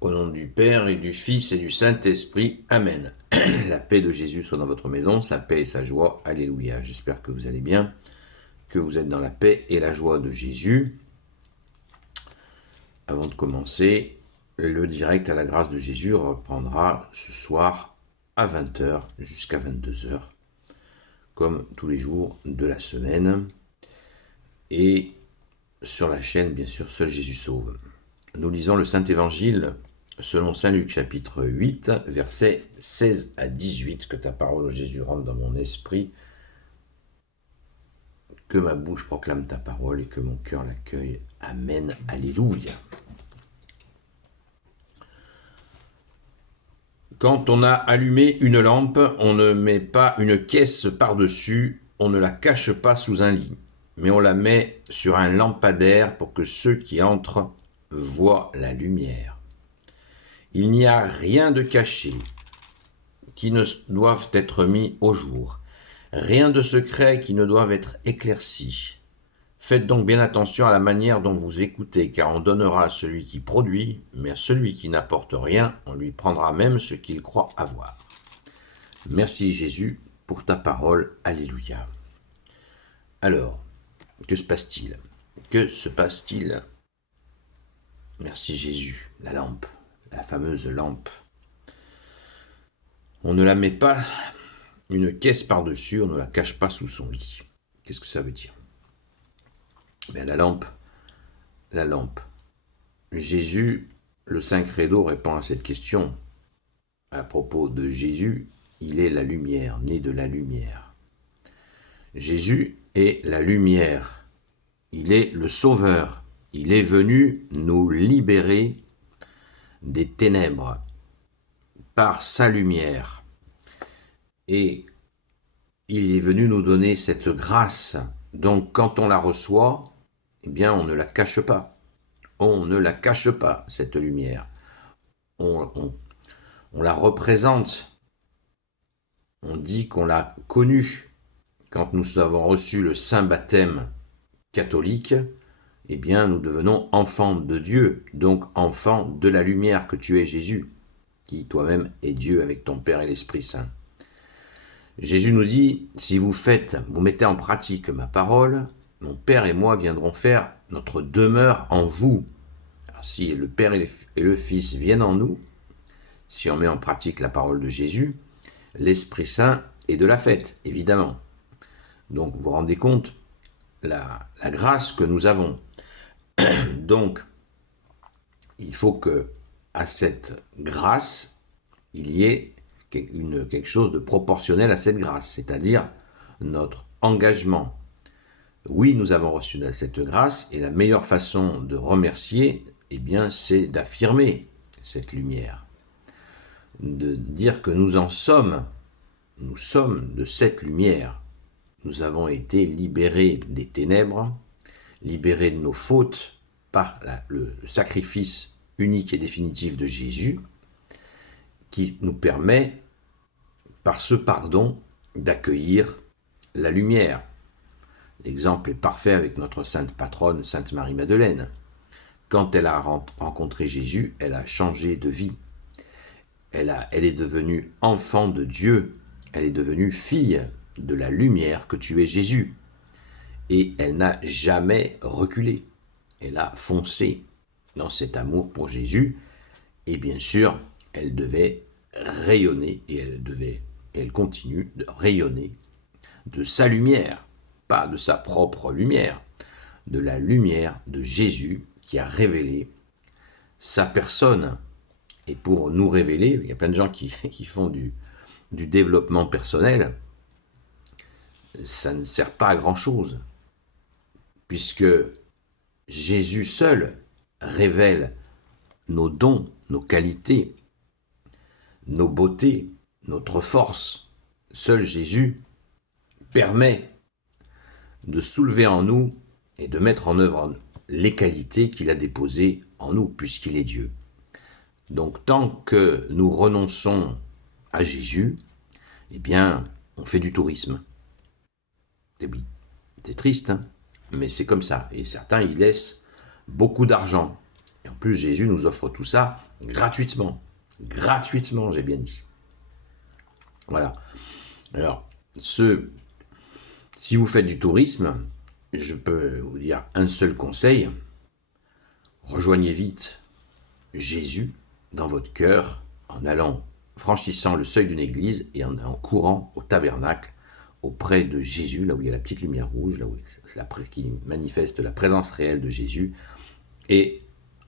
Au nom du Père et du Fils et du Saint-Esprit. Amen. La paix de Jésus soit dans votre maison, sa paix et sa joie. Alléluia. J'espère que vous allez bien, que vous êtes dans la paix et la joie de Jésus. Avant de commencer, le direct à la grâce de Jésus reprendra ce soir à 20h jusqu'à 22h, comme tous les jours de la semaine. Et sur la chaîne, bien sûr, Seul Jésus sauve. Nous lisons le Saint-Évangile selon Saint Luc chapitre 8, versets 16 à 18, que ta parole, Jésus, rentre dans mon esprit, que ma bouche proclame ta parole et que mon cœur l'accueille. Amen. Alléluia. Quand on a allumé une lampe, on ne met pas une caisse par-dessus, on ne la cache pas sous un lit, mais on la met sur un lampadaire pour que ceux qui entrent voient la lumière. Il n'y a rien de caché qui ne doive être mis au jour, rien de secret qui ne doive être éclairci. Faites donc bien attention à la manière dont vous écoutez, car on donnera à celui qui produit, mais à celui qui n'apporte rien, on lui prendra même ce qu'il croit avoir. Merci Jésus pour ta parole. Alléluia. Alors, que se passe-t-il? Que se passe-t-il? Merci Jésus, la lampe, la fameuse lampe. On ne la met pas une caisse par-dessus, on ne la cache pas sous son lit. Qu'est-ce que ça veut dire? Bien, la lampe. Jésus, le Saint Credo répond à cette question. À propos de Jésus, il est la lumière, né de la lumière. Jésus est la lumière. Il est le Sauveur. Il est venu nous libérer des ténèbres par sa lumière. Et il est venu nous donner cette grâce. Donc quand on la reçoit, eh bien on ne la cache pas. On ne la cache pas, cette lumière. On la représente. On dit qu'on l'a connue. Quand nous avons reçu le saint baptême catholique, eh bien nous devenons enfants de Dieu, donc enfants de la lumière que tu es Jésus, qui toi-même est Dieu avec ton Père et l'Esprit Saint. Jésus nous dit, si vous mettez en pratique ma parole, mon Père et moi viendrons faire notre demeure en vous. Alors, si le Père et le Fils viennent en nous, si on met en pratique la parole de Jésus, l'Esprit Saint est de la fête, évidemment. Donc vous vous rendez compte la grâce que nous avons. Donc, il faut que à cette grâce, il y ait quelque chose de proportionnel à cette grâce, c'est-à-dire notre engagement. Oui, nous avons reçu cette grâce, et la meilleure façon de remercier, eh bien, c'est d'affirmer cette lumière, de dire que nous en sommes, nous sommes de cette lumière. Nous avons été libérés des ténèbres, libérés de nos fautes par le sacrifice unique et définitif de Jésus, qui nous permet, par ce pardon, d'accueillir la lumière. L'exemple est parfait avec notre sainte patronne, Sainte Marie-Madeleine. Quand elle a rencontré Jésus, elle a changé de vie. Elle est devenue enfant de Dieu. Elle est devenue fille de la lumière que tu es Jésus. Et elle n'a jamais reculé. Elle a foncé dans cet amour pour Jésus. Et bien sûr, elle devait rayonner, et elle continue de rayonner de sa lumière, pas de sa propre lumière, de la lumière de Jésus qui a révélé sa personne. Et pour nous révéler, il y a plein de gens qui font du développement personnel, ça ne sert pas à grand-chose, puisque Jésus seul révèle nos dons, nos qualités, nos beautés, notre force. Seul Jésus permet de soulever en nous et de mettre en œuvre les qualités qu'il a déposées en nous, puisqu'il est Dieu. Donc tant que nous renonçons à Jésus, eh bien, on fait du tourisme. Et oui, c'est triste, hein, mais c'est comme ça. Et certains y laissent beaucoup d'argent. Et en plus, Jésus nous offre tout ça gratuitement. Gratuitement, j'ai bien dit. Voilà. Alors, si vous faites du tourisme, je peux vous dire un seul conseil. Rejoignez vite Jésus dans votre cœur en franchissant le seuil d'une église et en courant au tabernacle auprès de Jésus, là où il y a la petite lumière rouge, là où qui manifeste la présence réelle de Jésus, et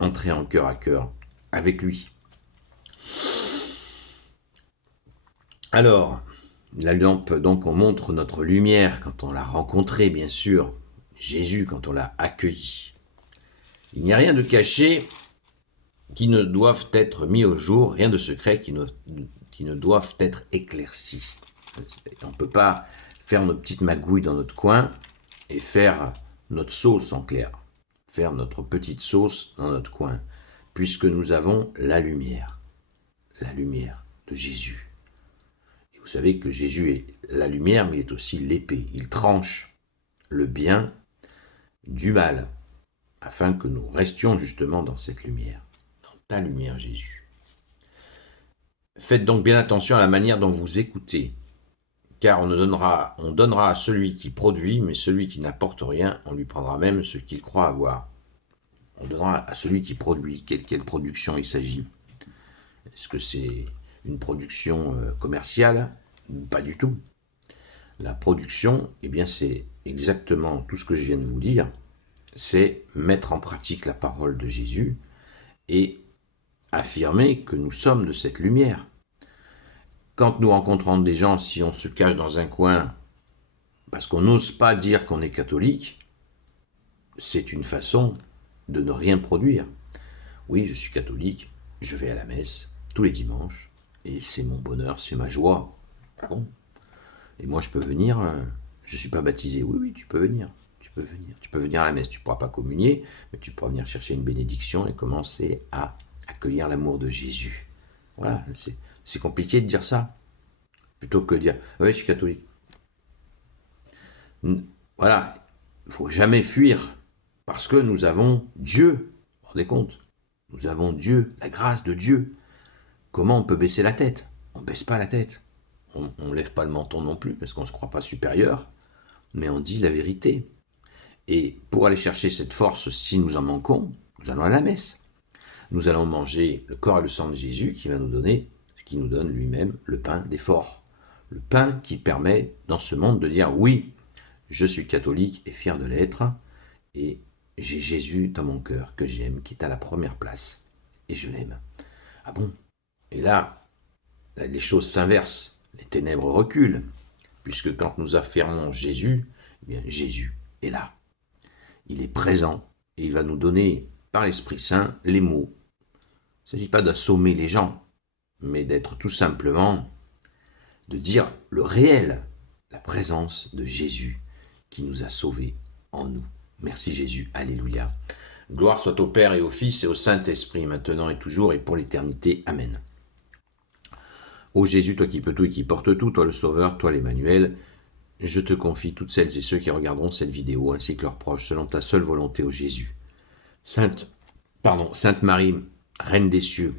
entrer en cœur à cœur avec lui. Alors, la lampe, donc, on montre notre lumière quand on l'a rencontré, bien sûr, Jésus, quand on l'a accueilli. Il n'y a rien de caché qui ne doivent être mis au jour, rien de secret qui ne doivent être éclaircis. On ne peut pas faire nos petites magouilles dans notre coin et faire notre sauce en clair, faire notre petite sauce dans notre coin, puisque nous avons la lumière de Jésus. Et vous savez que Jésus est la lumière, mais il est aussi l'épée. Il tranche le bien du mal, afin que nous restions justement dans cette lumière, dans ta lumière, Jésus. Faites donc bien attention à la manière dont vous écoutez, car on donnera à celui qui produit, mais celui qui n'apporte rien, on lui prendra même ce qu'il croit avoir. On donnera à celui qui produit. Quelle production il s'agit? Est-ce que c'est une production commerciale? Pas du tout. La production, eh bien, c'est exactement tout ce que je viens de vous dire. C'est mettre en pratique la parole de Jésus et affirmer que nous sommes de cette lumière. Quand nous rencontrons des gens, si on se cache dans un coin parce qu'on n'ose pas dire qu'on est catholique, c'est une façon de ne rien produire. Oui, je suis catholique, je vais à la messe tous les dimanches, et c'est mon bonheur, c'est ma joie. Ah bon? Et moi je peux venir, je ne suis pas baptisé. Oui, tu peux venir. Tu peux venir à la messe, tu ne pourras pas communier, mais tu pourras venir chercher une bénédiction et commencer à accueillir l'amour de Jésus. Voilà, c'est compliqué de dire ça, plutôt que de dire « oui, je suis catholique ». Voilà, il ne faut jamais fuir, parce que nous avons Dieu, vous vous rendez compte? Nous avons Dieu, la grâce de Dieu. Comment on peut baisser la tête? On ne baisse pas la tête. On ne lève pas le menton non plus, parce qu'on ne se croit pas supérieur, mais on dit la vérité. Et pour aller chercher cette force, si nous en manquons, nous allons à la messe. Nous allons manger le corps et le sang de Jésus qui nous donne lui-même le pain des forts. Le pain qui permet dans ce monde de dire oui, je suis catholique et fier de l'être, et j'ai Jésus dans mon cœur que j'aime, qui est à la première place, et je l'aime. Ah bon? Et là, les choses s'inversent, les ténèbres reculent, puisque quand nous affirmons Jésus, eh bien Jésus est là. Il est présent, et il va nous donner, par l'Esprit Saint, les mots. Il ne s'agit pas d'assommer les gens, mais d'être tout simplement, de dire le réel, la présence de Jésus qui nous a sauvés en nous. Merci Jésus, alléluia. Gloire soit au Père et au Fils et au Saint-Esprit, maintenant et toujours et pour l'éternité. Amen. Ô Jésus, toi qui peux tout et qui portes tout, toi le Sauveur, toi l'Emmanuel, je te confie toutes celles et ceux qui regarderont cette vidéo, ainsi que leurs proches, selon ta seule volonté, ô Jésus. Sainte Marie, Reine des cieux,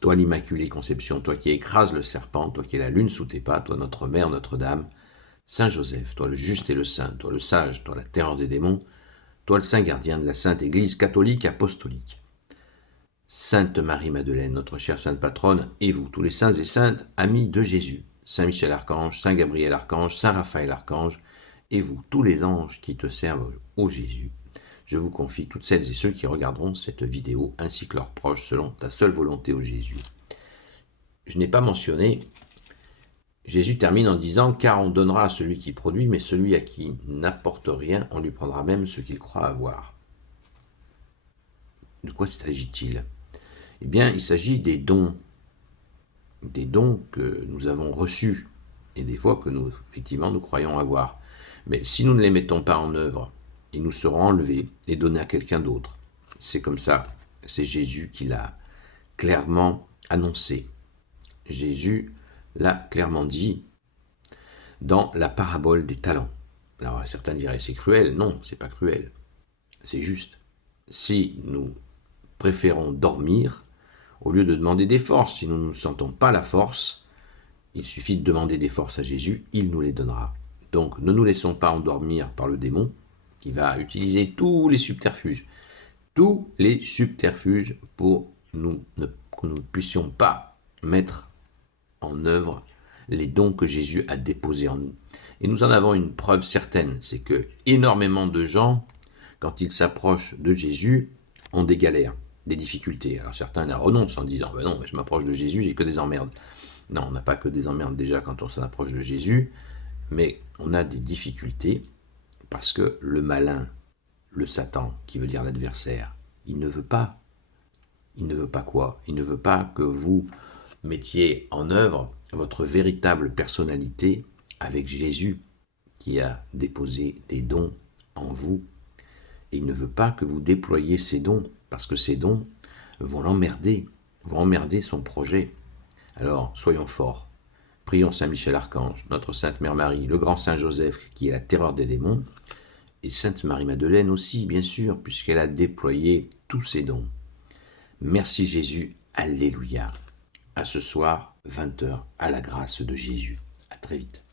toi l'Immaculée Conception, toi qui écrases le serpent, toi qui es la lune sous tes pas, toi notre Mère, Notre-Dame, Saint Joseph, toi le juste et le saint, toi le sage, toi la terreur des démons, toi le saint gardien de la Sainte Église catholique apostolique. Sainte Marie-Madeleine, notre chère sainte patronne, et vous, tous les saints et saintes, amis de Jésus, Saint Michel Archange, Saint Gabriel Archange, Saint Raphaël Archange, et vous, tous les anges qui te servent ô Jésus, je vous confie toutes celles et ceux qui regarderont cette vidéo, ainsi que leurs proches, selon ta seule volonté, ô Jésus. Je n'ai pas mentionné, Jésus termine en disant « Car on donnera à celui qui produit, mais celui à qui n'apporte rien, on lui prendra même ce qu'il croit avoir. » De quoi s'agit-il? Eh bien, il s'agit des dons que nous avons reçus, et des fois que effectivement, nous croyons avoir. Mais si nous ne les mettons pas en œuvre, ils nous seront enlevés et donnés à quelqu'un d'autre. C'est comme ça, c'est Jésus qui l'a clairement annoncé. Jésus l'a clairement dit dans la parabole des talents. Alors certains diraient c'est cruel. Non, c'est pas cruel. C'est juste. Si nous préférons dormir au lieu de demander des forces. Si nous ne sentons pas la force, il suffit de demander des forces à Jésus, il nous les donnera. Donc ne nous laissons pas endormir par le démon qui va utiliser tous les subterfuges pour que nous ne puissions pas mettre en œuvre les dons que Jésus a déposés en nous. Et nous en avons une preuve certaine, c'est que énormément de gens, quand ils s'approchent de Jésus, ont des galères, des difficultés. Alors certains la renoncent en disant non, mais je m'approche de Jésus, j'ai que des emmerdes. Non, on n'a pas que des emmerdes déjà quand on s'approche de Jésus, mais on a des difficultés parce que le malin, le Satan, qui veut dire l'adversaire, il ne veut pas. Il ne veut pas quoi? Il ne veut pas que vous mettiez en œuvre votre véritable personnalité avec Jésus qui a déposé des dons en vous. Et il ne veut pas que vous déployiez ces dons parce que ces dons vont l'emmerder, vont emmerder son projet. Alors, soyons forts. Prions Saint Michel Archange, notre Sainte Mère Marie, le grand Saint Joseph qui est la terreur des démons, et Sainte Marie-Madeleine aussi, bien sûr, puisqu'elle a déployé tous ses dons. Merci Jésus, alléluia. À ce soir, 20h, à la grâce de Jésus. À très vite.